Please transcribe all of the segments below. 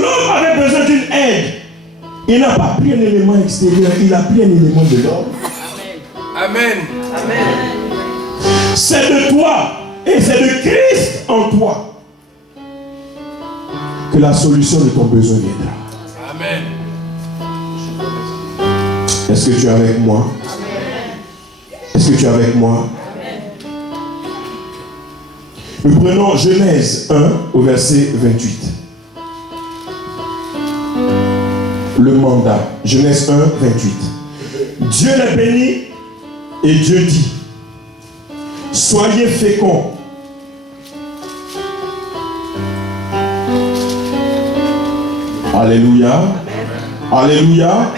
l'homme avait besoin d'une aide, il n'a pas pris un élément extérieur, il a pris un élément de l'homme. Amen. Amen. C'est de toi et c'est de Christ en toi que la solution de ton besoin viendra. Amen. Est-ce que tu es avec moi? Est-ce que tu es avec moi? Nous prenons Genèse 1 au verset 28. Le mandat. Genèse 1, 28. Dieu les bénit et Dieu dit: soyez féconds. Alléluia. Alléluia.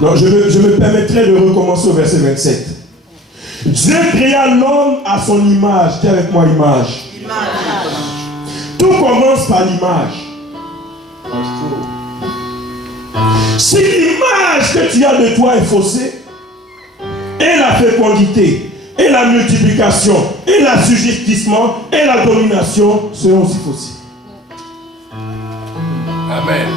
Non, je me permettrai de recommencer au verset 27. Dieu créa l'homme à son image. Dis avec moi, image. Tout commence par l'image. Si l'image que tu as de toi est faussée, et la fécondité, et la multiplication, et l'assujettissement, et la domination seront aussi faussées. Amen.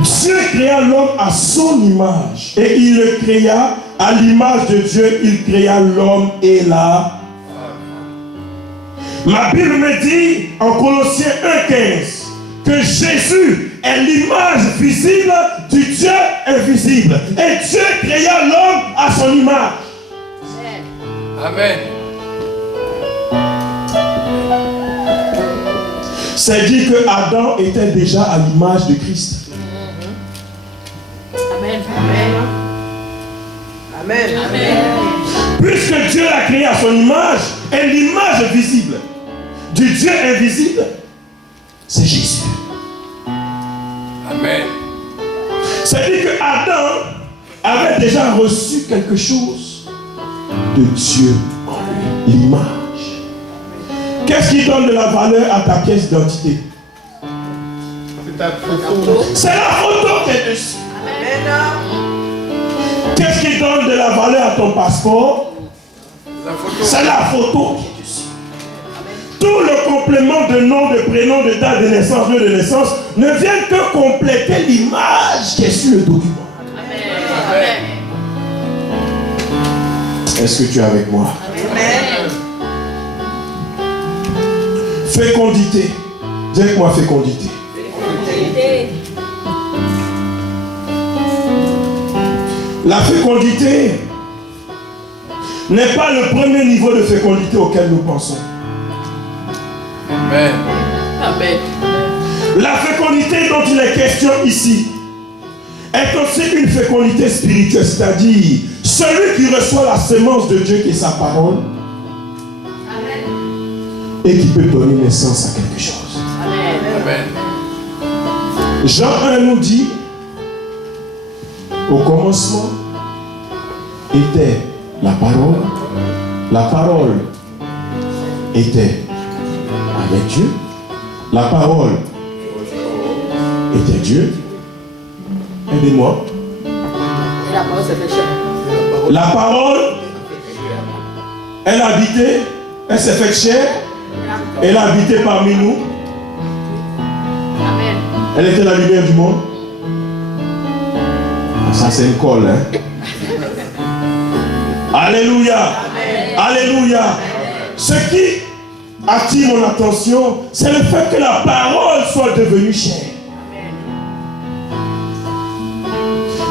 Dieu créa l'homme à son image et il le créa à l'image de Dieu. Il créa l'homme et la femme. Ma Bible me dit en Colossiens 1,15 que Jésus est l'image visible du Dieu invisible. Et Dieu créa l'homme à son image. Amen. C'est dit que Adam était déjà à l'image de Christ. Amen. Amen. Amen. Puisque Dieu l'a créé à son image, et l'image visible du Dieu invisible, c'est Jésus. Amen. C'est-à-dire que Adam avait déjà reçu quelque chose de Dieu en lui, l'image. Qu'est-ce qui donne de la valeur à ta pièce d'identité? C'est la photo qui est dessus. Qu'est-ce qui donne de la valeur à ton passeport? C'est la photo qui est dessus. Tout le complément de nom, de prénom, de date de naissance, lieu de naissance ne vient que compléter l'image qui est sur le document. Amen. Est-ce que tu es avec moi? Amen. Fécondité. Dis avec moi fécondité. La fécondité n'est pas le premier niveau de fécondité auquel nous pensons. Amen. Amen. La fécondité dont il est question ici est aussi une fécondité spirituelle, c'est-à-dire celui qui reçoit la semence de Dieu qui est sa parole. Amen. Et qui peut donner naissance à quelque chose. Amen. Amen. Jean 1 nous dit: au commencement était la parole était avec Dieu, la parole était Dieu. Aidez-moi. La parole s'est fait chair. La parole, elle habitait, elle s'est faite chair, elle a habité parmi nous. Amen. Elle était la lumière du monde. Ça c'est une colle, hein? Alléluia. Amen. Alléluia. Amen. Ce qui attire mon attention, c'est le fait que la parole soit devenue chair. Amen.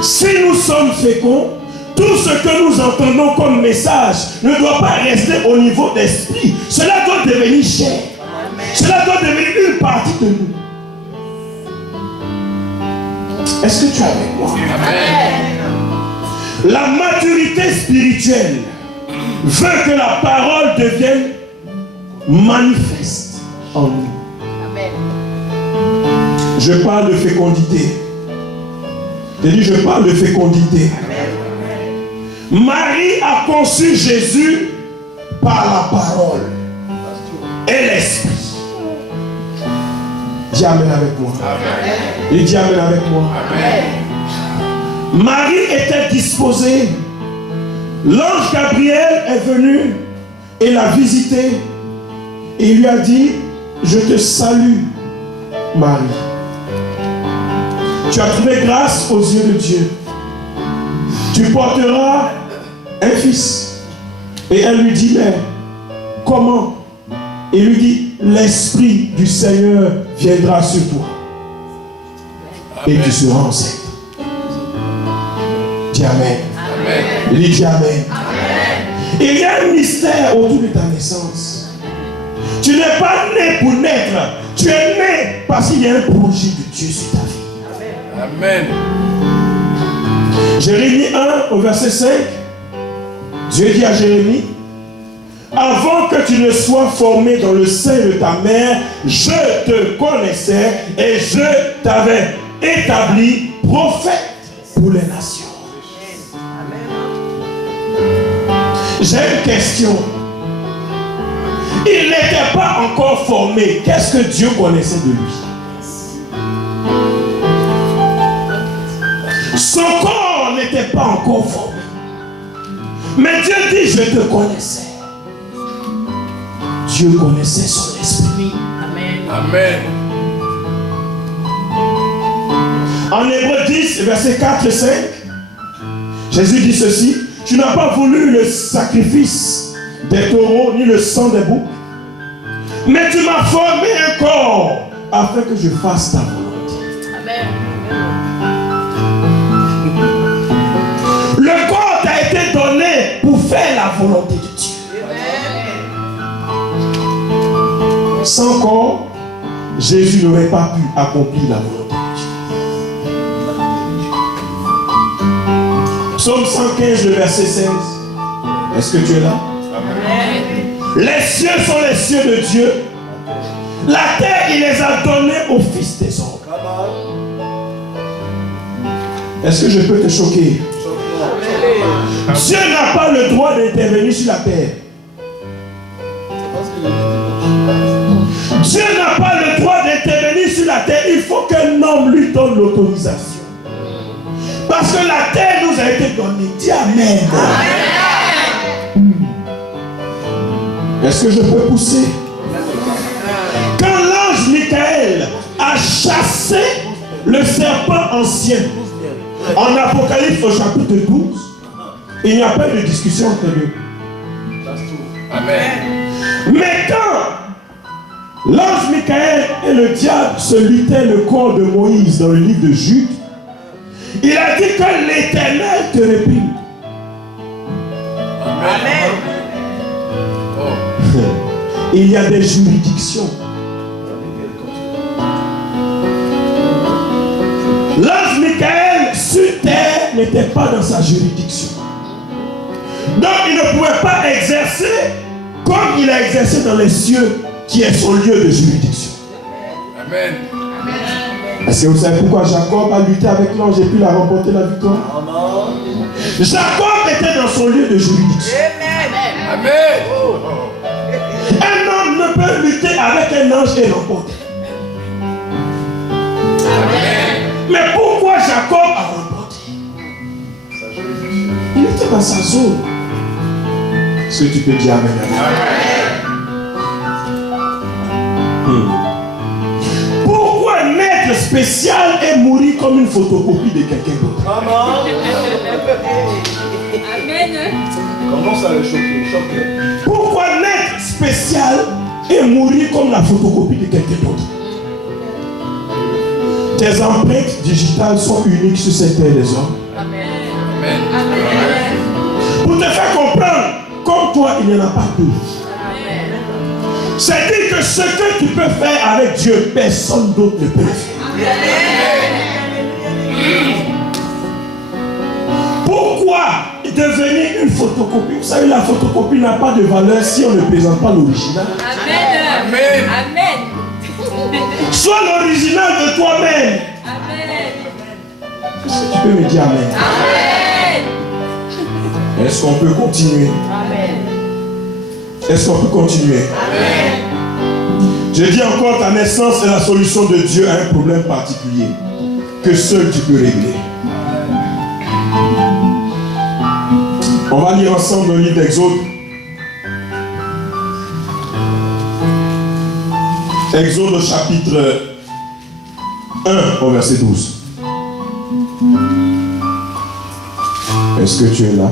Si nous sommes féconds, tout ce que nous entendons comme message ne doit pas rester au niveau d'esprit. Cela doit devenir chair. Amen. Cela doit devenir une partie de nous. Est-ce que tu es avec moi? Amen. La maturité spirituelle veut que la parole devienne manifeste en nous. Amen. Je parle de fécondité. J'ai dit, je parle de fécondité. Amen. Marie a conçu Jésus par la parole et l'esprit. Dis Amen avec moi. Amen. Et dis Amen avec moi. Amen. Marie était disposée. L'ange Gabriel est venu et l'a visité et il lui a dit, je te salue, Marie. Tu as trouvé grâce aux yeux de Dieu. Tu porteras un fils. Et elle lui dit, mais comment? Il lui dit, l'Esprit du Seigneur viendra sur toi. Amen. Et tu seras enceinte. Dis Amen. Amen. Il dit Amen. Amen. Il y a un mystère autour de ta naissance. Tu n'es pas né pour naître. Tu es né parce qu'il y a un projet de Dieu sur ta vie. Amen. Jérémie 1 au verset 5. Dieu dit à Jérémie, avant que tu ne sois formé dans le sein de ta mère, je te connaissais et je t'avais établi prophète pour les nations. J'ai une question. Il n'était pas encore formé. Qu'est-ce que Dieu connaissait de lui? Son corps n'était pas encore formé. Mais Dieu dit, je te connaissais. Dieu connaissait son esprit. Amen. Amen. En Hébreux 10, verset 4 et 5, Jésus dit ceci, tu n'as pas voulu le sacrifice des taureaux ni le sang des boucs, mais tu m'as formé un corps afin que je fasse ta volonté. Amen. Le corps t'a été donné pour faire la volonté de Dieu. Amen. Sans corps, Jésus n'aurait pas pu accomplir la volonté de Dieu. Psaume 115, le verset 16. Est-ce que tu es là? Amen. Les cieux sont les cieux de Dieu. La terre, il les a donnés aux fils des hommes. Est-ce que je peux te choquer? Dieu n'a pas le droit d'intervenir sur la terre. Dieu n'a pas le droit d'intervenir sur la terre. Il faut qu'un homme lui donne l'autorisation. Parce que la terre nous a été donnée. Dis Amen. Amen. Est-ce que je peux pousser? Quand l'ange Michael a chassé le serpent ancien, en Apocalypse au chapitre 12, il n'y a pas eu de discussion entre eux. Amen. Mais quand l'ange Michael et le diable se luttaient le corps de Moïse dans le livre de Jude, il a dit que l'Éternel te réprime. Amen. Oh. Il y a des juridictions. L'ange Michael sur terre n'était pas dans sa juridiction. Donc il ne pouvait pas exercer comme il a exercé dans les cieux, qui est son lieu de juridiction. Amen. Est-ce que vous savez pourquoi Jacob a lutté avec l'ange et puis il a remporté la victoire? Amen. Jacob était dans son lieu de juridiction. Amen. Amen. Un homme ne peut lutter avec un ange et remporter. Amen. Mais pourquoi Jacob a remporté? Il était dans sa zone. Est-ce que tu peux dire Amen? Pourquoi naître spécial et mourir comme une photocopie de quelqu'un d'autre? Amen. Comment ça le choquer? Pourquoi naître spécial et mourir comme la photocopie de quelqu'un d'autre? Tes empreintes digitales sont uniques sur cette terre des hommes. Amen. Amen. Amen. Pour te faire comprendre, comme toi, il n'y en a pas deux. Amen. C'est-à-dire que ce que tu peux faire avec Dieu, personne d'autre ne peut le faire. Pourquoi devenir une photocopie? Vous savez, la photocopie n'a pas de valeur si on ne présente pas l'original. Amen. Amen. Amen. Sois l'original de toi-même. Amen. Est-ce que tu peux me dire Amen? Amen. Est-ce qu'on peut continuer? Amen. Est-ce qu'on peut continuer? Amen. Je dis encore, ta naissance est la solution de Dieu à un problème particulier que seul tu peux régler. On va lire ensemble le livre d'Exode. Exode chapitre 1 au verset 12. Est-ce que tu es là?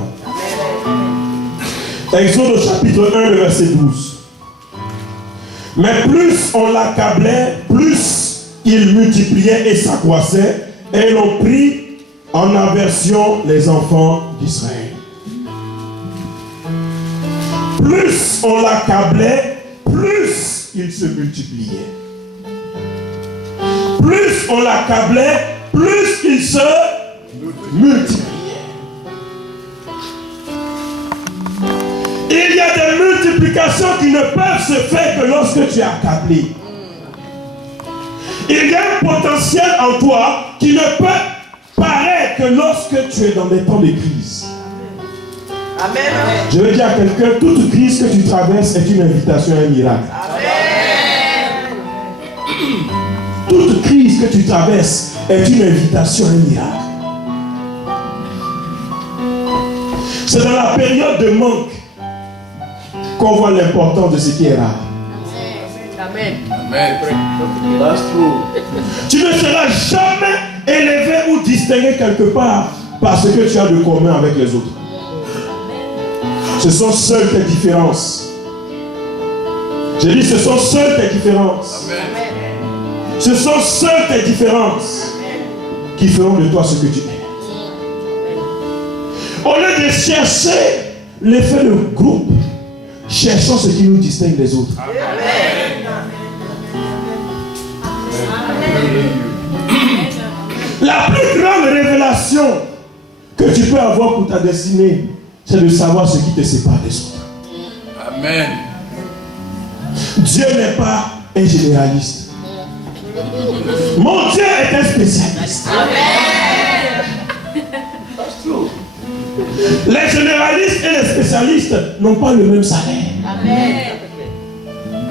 Exode chapitre 1, le verset 12. Mais plus on l'accablait, plus il multipliait et s'accroissait, et l'on prit en aversion les enfants d'Israël. Plus on l'accablait, plus il se multipliait. Plus on l'accablait, plus il se multipliait. Il y a des multiplications qui ne peuvent se faire que lorsque tu es accablé. Il y a un potentiel en toi qui ne peut paraître que lorsque tu es dans des temps de crise. Amen. Je veux dire à quelqu'un, toute crise que tu traverses est une invitation à un miracle. Amen. Toute crise que tu traverses est une invitation à un miracle. C'est dans la période de manque qu'on voit l'importance de ce qui est rare. Amen. Amen. That's true. Tu ne seras jamais élevé ou distingué quelque part parce que tu as de commun avec les autres. Ce sont seules tes différences. J'ai dit, ce sont seules tes différences. Amen. Ce sont seules tes différences qui feront de toi ce que tu es. Au lieu de chercher l'effet de groupe, cherchons ce qui nous distingue des autres. La plus grande révélation que tu peux avoir pour ta destinée, c'est de savoir ce qui te sépare des autres. Amen. Dieu n'est pas un généraliste. Mon Dieu est un spécialiste. That's true. Les généralistes et les spécialistes n'ont pas le même salaire.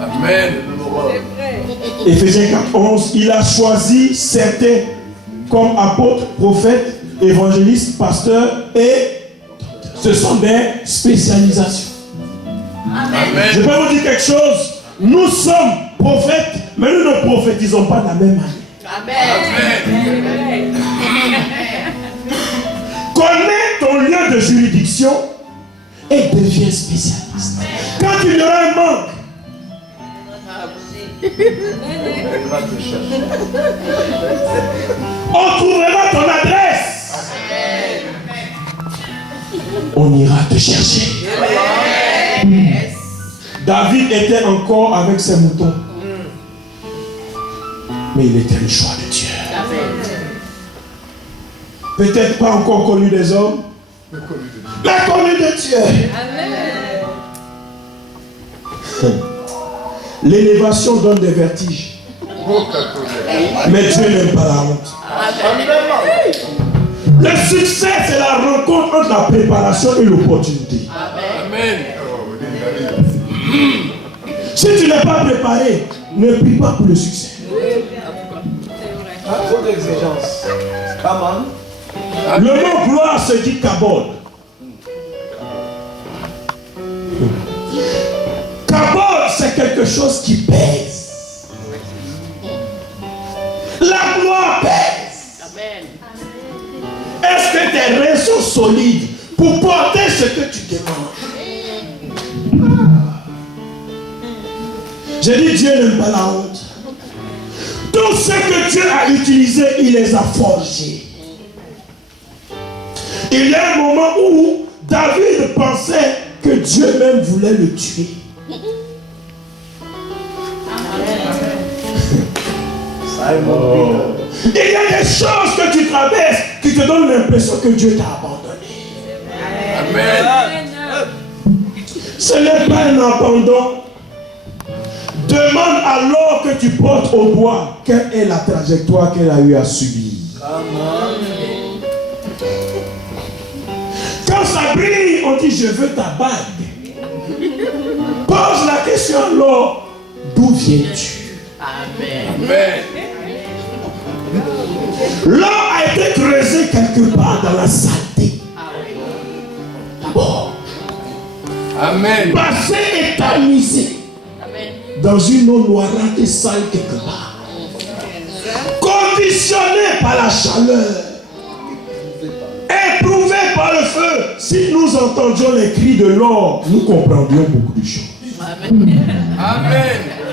Amen. Éphésiens 4:11, il a choisi certains comme apôtres, prophètes, évangélistes, pasteurs, et ce sont des spécialisations. Amen. Je peux vous dire quelque chose. Nous sommes prophètes, mais nous ne prophétisons pas de la même manière. Amen. Connais ton lieu de juridiction et deviens spécialiste. Quand il y aura un manque, Il va te chercher. on trouvera ton adresse. On ira te chercher. David était encore avec ses moutons. Mais il était le choix de Dieu. Peut-être pas encore connu des hommes, mais connu de Dieu. L'élévation donne des vertiges. Mais Dieu n'aime pas la honte. Le succès, c'est la rencontre entre la préparation et l'opportunité. Amen. Si tu n'es pas préparé, ne prie pas pour le succès. Trop d'exigence. Come on. Le mot gloire se dit kabod. Kabod, c'est quelque chose qui pèse. La gloire pèse. Est-ce que tes reins sont solides pour porter ce que tu demandes? J'ai dit, Dieu n'aime pas la honte. Tout ce que Dieu a utilisé, il les a forgés. Il y a un moment où David pensait que Dieu même voulait le tuer. Il y a des choses que tu traverses qui te donnent l'impression que Dieu t'a abandonné. Amen. Ce n'est pas un abandon. Demande alors que tu portes au doigt quelle est la trajectoire qu'elle a eu à subir. Quand ça brille, on dit je veux ta bague. Pose la question alors, d'où viens-tu? Amen. L'or a été creusé quelque part dans la saleté. D'abord, Amen. passé et tamisé. dans une eau noirâtre sale quelque part. Conditionné par la chaleur. Éprouvé par le feu. Si nous entendions les cris de l'or, nous comprendrions beaucoup de choses. Amen.